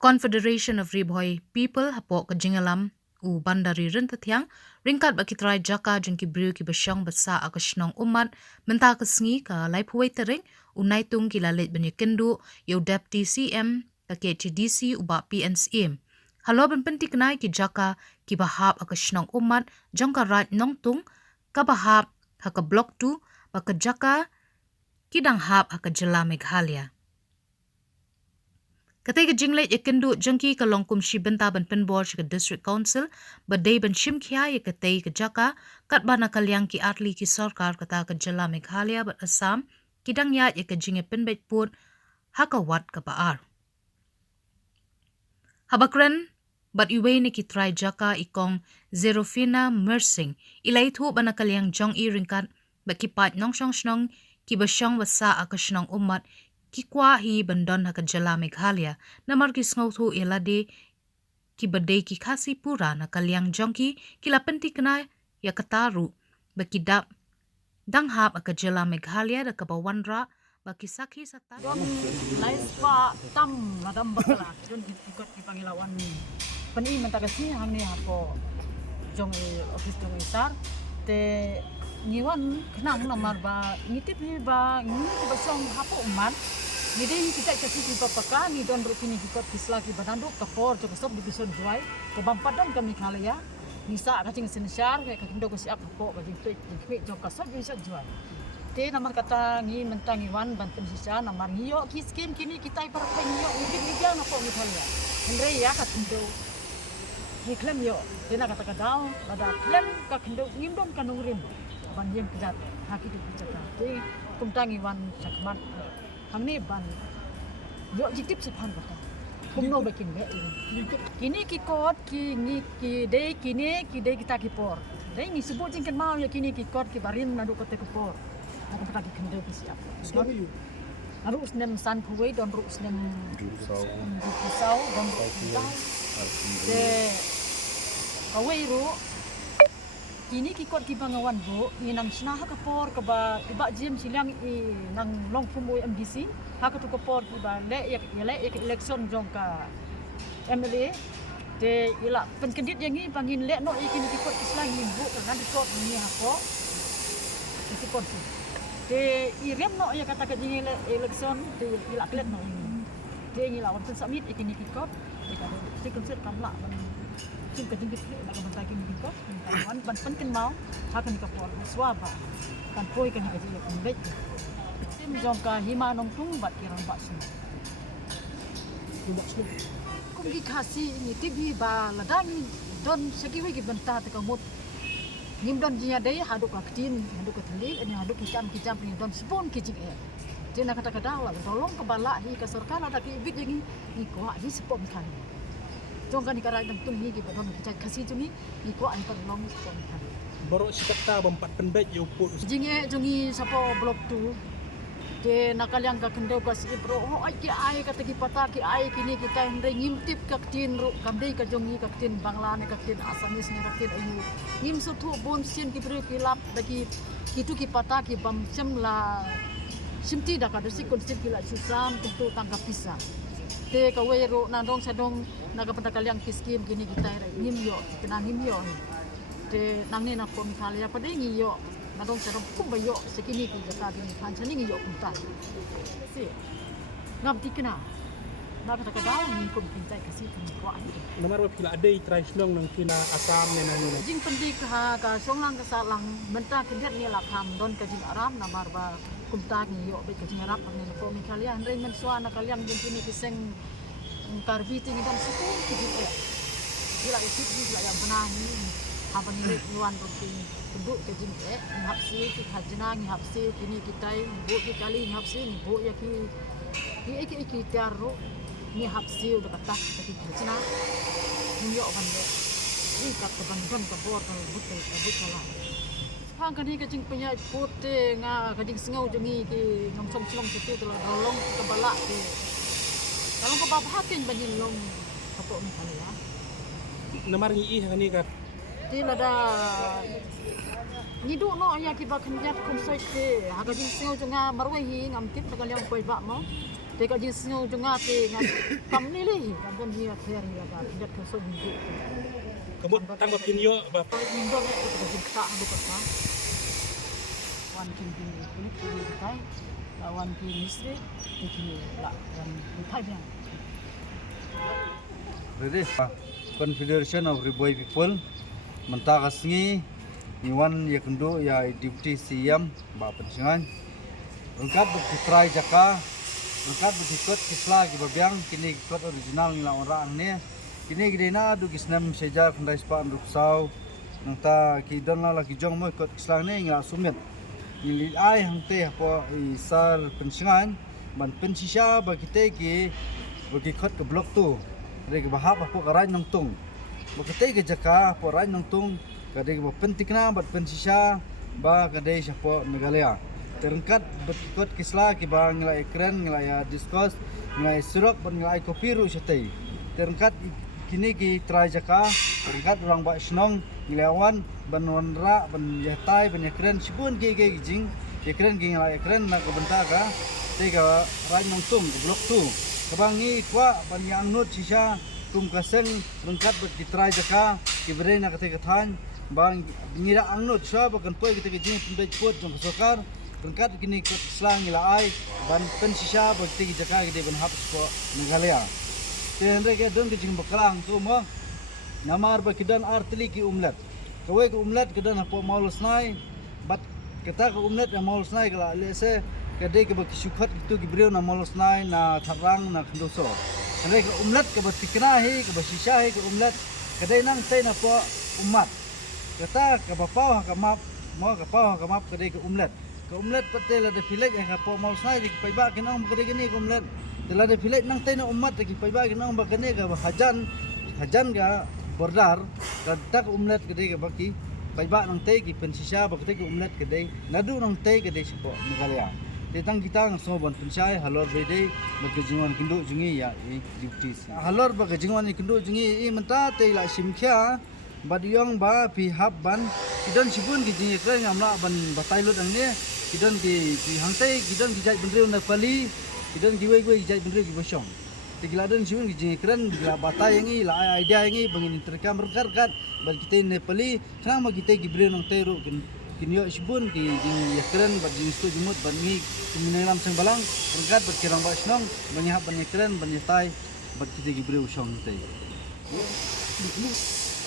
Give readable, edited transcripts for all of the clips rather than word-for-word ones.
Confederation of Riboy People hapo ka jingalam u bandari rentathiang ringkat bakitrai jaka jengki briu ki basyang basa akashnong umat menta kasngi ka laipuway tering unaitung kilalit banyak kendu yo deputy CM ka KHDC uba PNCM halo benpenti kenai ki jaka ki bahab akashnong umat jangka rat nongtung ka bahab haka blok 2 baka jaka kidang hab haka jela Meghalaya. Ketika jingle ikendu jengki ke longkum shi benta ban penbor shi ke district council badai ban shim kia ye ketai ke jaka kat bana kalyang ki atli ki sarkar kata ke jela Meghalaya bat Assam kidang ya ye ke jinge penbet put haka wat ke baar. Habakren bat iwe ni ki try jaka ikong Zerofina Mersing ilai thu bana kalyang jong i ringkat bat ki pat nong shong shnong ki basyong wasa akashnong umat ki kwa hi bandon haka jela Meghalaya namar ki sngotu ilade ki badai ki khasi pura na kalyang jongki kila penti kena ya kataru bakidap danghap haka jela Meghalaya da kabawanra baki sakhi sata don lais pa tam nadam bakala don ikot ki pangilawan pani mentagasi hangni hapo jong office jong isar te niwan kenang namar ba ngitip ba ngiti ba song hapo uman ngide kita kasi ki papaka ni don rukini ikot kislaki badanduk kapor jong sob division juai ko bampadan kami Meghalaya nisa kacing sensyar ka kindo ko siap hapo kacing pe jong kasod bisa juai te namar kata ngi mentang iwan banten sisa namar ngiyo ki skim kini kita ibarat ngiyo ngikit ngiyo na po Meghalaya andre ya ka kindo ni klem yo te na kata kadao ada klem ka kindo ngimdom kanung rim ban yem kejat haki di kejata te kumtang iwan sakmat hamni ban yo jitip sepan kata kumno bekin be kini ki kot ki ngi ki de kini ki de kita kipor de ngi sebut jingken mau ya kini ki kot ki barin nadu kote kipor aku pernah di kendel siap. Harus nem san kuwe don harus nem pisau don pisau. De kawe ru kini kikot ki bangawan bu ni nang snah ka por ka ba iba jim silang i nang long pumuy MDC ha ka tu ka por ki ba le ya election jong ka MLA de ila penkendit yang ni bangin le no ikini kikot islang ni bu kan dikot ni hapo ikot de irem no ya kata kajing election de ila klet no ini de ngi lawan submit ikini kikop de ka de konsep kamla ban sim kajing kit na ka bantay kini kikop wan ban pen mau hakan ka por swaba kan poi kan kajing ya kembet sim jong ka hima nong tung bat kirang ba sim tidak sih kum gi khasi ni tibi ba ladang don segiwe gi bantah te ka mut nim don dia dai haduk aktin haduk katli ini haduk kicam ni don spon kicik jena kata kadala tolong ke bala hi ke sarkar ada ki bit yang ni ko hi spon kan jong kan ikara dam tun ni ki don kicak kasi tu ni ko an tolong spon kan baru sikata bempat pendet yo put jinge jongi sapo blok tu de nakal yang ka kendo ka si bro oh ai ki ai kata ki pata ki ai kini kita hendre ngimtip ka tin ru kamdei ka jongi ka tin bangla ne ka tin asamis ne ka tin ayu ngim su thu bon sien ki bro ki lap bagi kitu ki pata ki bam la simti da ka desi konsep ki la susam tentu tangkap pisah te ka wero nandong sadong naga pata yang kiskim kini kita ngim yo kena ngim yo te nangni na pon Meghalaya padai ngi yo nadong sarong kumbayo sekini ki jata bini pancani ngi yo kunta si ngam tikna na kata kadao ni kum pintai kasi kun ko ani namar pila adai try snong nang kina asam ne nang ni jing pendik ha ka songlang ka salang menta kindat ni la kham don ka jing aram namar ba kunta ngi yo be ka jing arab ni ko Meghalaya andre men suana kalyang jing kini kiseng karbiti ngi dan situ ki gila itu gila yang benar ni haban ni luan penting duduk ke jing ni hapsi ki khajna ni hapsi kini kitai bu ki kali ni hapsi ni bu ya ki ki taro ni hapsi udah kata tapi khajna ni yo bande ni kat ban ka bor ka but kala hang kan ni ke jing punya pute nga ka jing sengau jongi ki ngam som slong situ tolong ke balak ke kalau ko babahatin banyin long kapo Meghalaya namar ngi hani ka Ti lada nyidu no ya ki ba khanjat khumsoi te haga jing singo junga marwai hi ngam tip ta kalyang koi ba mo te ka jing singo junga te ngam kam ni le hi kam bon hi ather hi ba khanjat khumsoi hi Kemut tanggap kinyo ba ni do ne ko jing ta ha ko ta wan kin ki kulit ki tai wan ki misri ki la wan thai biang Ready? Confederation of Riboy People mentakasngi Iwan Yakundo ya Deputy CM ba pensingan rungkat berkitrai jaka rungkat berikut kisla gibabiang kini ikut original nila orang ni kini gidena du gisnam seja kendai spa ruksau nangta kidon la kijong mo ikut kisla ni ngila sumit nili ai hangte apa isar pensingan ban pensisya bagite ki berikut ke blok tu Rega bahap apa karai nongtung, bakte ke jaka apa rai nongtung, kadai ke pentikna bat pensisa, ba kadai siapa Meghalaya. Terangkat berikut kislah ke ba ngelai ekran, ngelai diskus, ngelai surak, ban ngelai kopiru setai. Terangkat kini ki try jaka, terangkat orang ba senong, ngelai awan, ban wanra, ban jahtai, ban ekran, sibun ke jing, ekran ke ngelai ekran nak kebentaka, tega rai nongtung blok tu. Kabangi kwa banyang nut sisa kum kaseng lengkap berkitrai jaka kibre nak kata katan bang ngira angnut sa bakan poi kita kejing pundai pot jong sokar lengkap kini kot selang ila ai ban pen sisa bakti jaka gede ban hap ko Meghalaya tendre ke don kejing bakalang tu mo namar bakidan artli ki umlat kawe ke umlat kedan apa maulus nai bat kita ke umlat yang maulus nai kala lese kadai ke baki syukhat itu gibreu na molos nai na tharang na khandoso kadai ke umlat ke batikna hi ke basisya hi ke umlat kadai nang tai na po umat kata ke bapau ka map mo ka pau ka map kadai ke umlat patel ada filek yang po molos nai ke paiba kinang kadai gini ke umlat tela ada filek nang tai na umat ke paiba kinang bakane ke hajan ga bordar kata ke umlat kadai ke baki paiba nang tai ke pensisya bakate ke umlat kadai nadu nang tai kadai sipo Meghalaya Tetang kita ngaso ban pensai halor bede bagajingan kendo jungi ya duty halor bagajingan kendo jungi menta te la simkhya badiong ba pi hab ban kidon sibun ki jingi kre ngamla ban batai lut angne kidon ki hangtai kidon ki jai bendreu na pali kidon ki wei jai bendreu ki bosong te giladon sibun ki jingi kren gila batai yangi la idea yangi bangin terkam rekat ban kita ne pali khang ma kita ki breu nang teru kinyo sibun ki yakren bat jenis tu jumut ban ngi kiminalam sang balang berkat bat kirang ba snong banyah ban yakren ban yatai bat kita gibreu song tai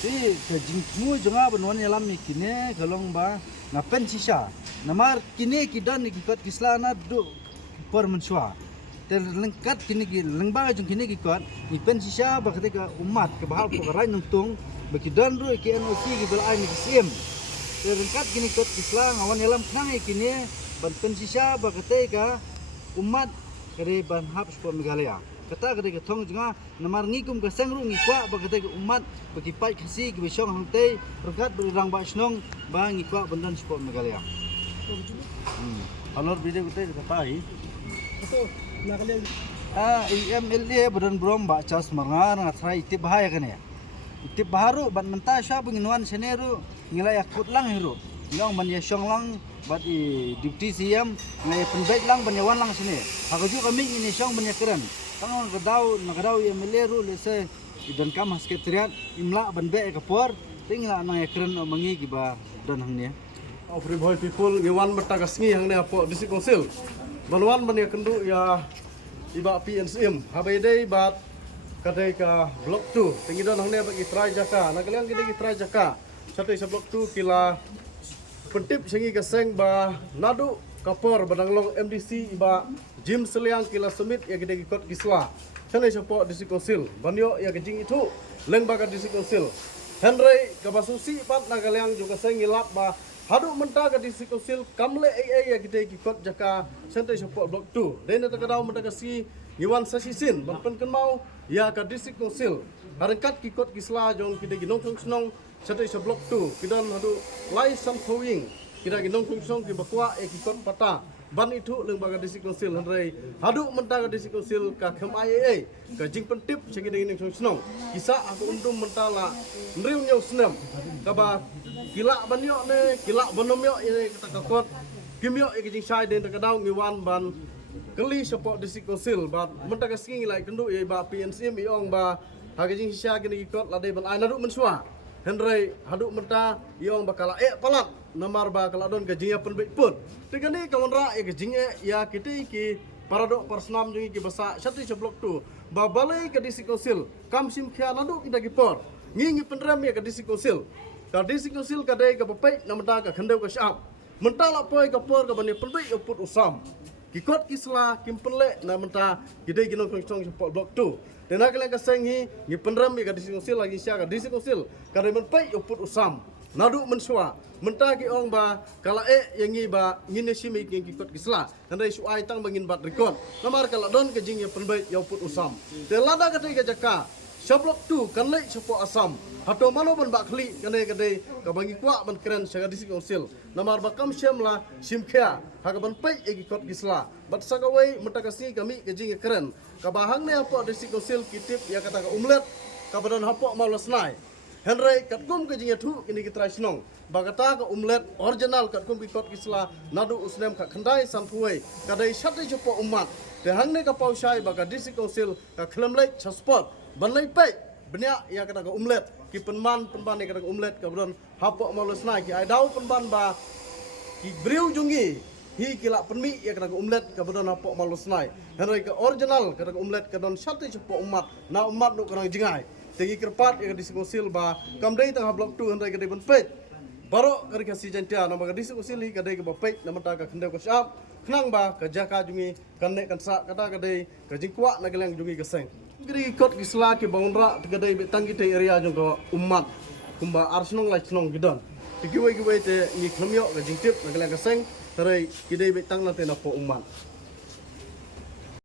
ti ke jingmu jonga banwan yalam mikine galong ba ngapen sisa namar kini kidan ki kot kislana du por mensua ter lengkat kini ki lengba jong kini ki kot ni pen sisa ba ketika umat ke bahal pekarai nungtung bakidan ru ki NOC ki belai ni sim Terangkat kini kot Islam awan yalam kenang kini ban pensisa bakate ka umat kare ban hap spor Meghalaya kata kare thong junga namar ngikum ka sangru ngikwa bakate ka umat bagi pai khasi ki besong hangte terangkat berang ba snong ba ngikwa bandan spor Meghalaya alor bide kute kata hi MLA badan brom ba chas marngar ngatrai itib bahaya kan ya itib baharu ban menta sya penginuan seneru ngilai akut lang hero yang ban yasong lang bat deputy CM ngai penbaik lang ban yawan lang sini hakaju kami ini syong ban yakran tang nagadau MLA ru lese idan kam sekretariat imla ban be kapor tingla nang yakran mangi giba dan hangnya of Riboy People ngewan matagasngi hangnya apo district council balwan ban yakendu ya iba PNCM habaidai bat kadai ka blok 2 tingidon hangnya bagi try jaka nagaliang gidi try jaka satu seblok tu kila pentip sengi keseng ba nadu kapor badanglong MDC iba Jim Seliang kila semit ya gede ikut kisla sana sepo district council banyo ya gejing itu leng baga district council Henry kabasusi pat nagaliang juga seng ngilap ba hadu menta ka district council kamle ya gede ikut jaka sana sepo blok 2 dene takadau mendagasi Iwan Sasisin bampen mau ya ka district council harengkat kikot kisla jong gede ginong snong Satu seblok tu, kita hadu lai sam towing, kita ginong song ki bakwa ikut pata, ban itu leng baga district council handrai hadu menta ka district council ka kham IAA ka jing pentip segi ding ning snong kisa aku undum menta la nriu nyau snam ka ba kila banyo ne kila bonom yo ini kata kakot kimyo e jing sai den ka daw ngiwan ban kali support district council ba menta ka singi lai kendu ye ba PNCM iong ba hage jing sia gini ikot la dei ban ai nadu mensua handrai hadu menta iong bakala palat namar ba kala don ka jing pen pun tegani kamonra e jing ya kiti ki paradok persnam jungi ki basa sati seblok tu ba balai ka district council kam sim khia nadu kita ki por ngi penram ya ka district council ka district council ka dei ka papai namda ka khandeu ka syap menta la poi ka por ka bani penbai uput usam kikot kisla kimpenle na menta gidei ginong kong support blok tu tena kala ka sengi ngi penram ya ka district council lagi sia ka district council ka dei menpai uput usam nadu mensua menta ki ong ba kala yangi ba ngine simi ki kikot kisla andai suai tang bangin bat rekod namar kala don ke jing ya penbai ya uput usam te lada ka dei ka jaka sablok tu kan lei support asam hato mano ban bak khli kane ka dei ka bangi kwa ban keren sa district council namar ba kam syam la simkhia ha ka ban pai e kikot kisla bat sakawai menta ka si kami ke jing keren ka bahang ne apa district council kitip ya kata ka umlet ka badan hapo malas nai Henry katkum ke jinga thu ini kita snong bagata ka umlet original katkum bikot kisla nadu usnem ka khandai sampuai kadai sate chopo umat de hangne ka pausai baga district council ka khlemlei chaspot banlei pai benya ya kata ka umlet ki penman ni kata ka umlet ka bron hapo malos nai ki ai dau penban ba ki briu jungi hi kila penmi ya kata ka umlet ka bron hapo malos nai Henry ka original kata ka umlet ka don sate chopo umat na umat no kana jingai tegi kerpat yang diskusil ba kamdai tengah blok tu hentai kadai benpet baro kari kasi jantia nama kadai diskusil hi kadai ke bapet nama ta ka khendau ka syap khnang ba ka jaka jungi kanek kan sa kata kadai ka jingkwa na geleng jungi keseng kiri kot kisla ke bangunra kadai betang kita area jong ka umat kumba arsnong lai snong gidon tikiwai kiwai te ni khamyo ka jingtip na geleng keseng tarai kidai betang na te na po umat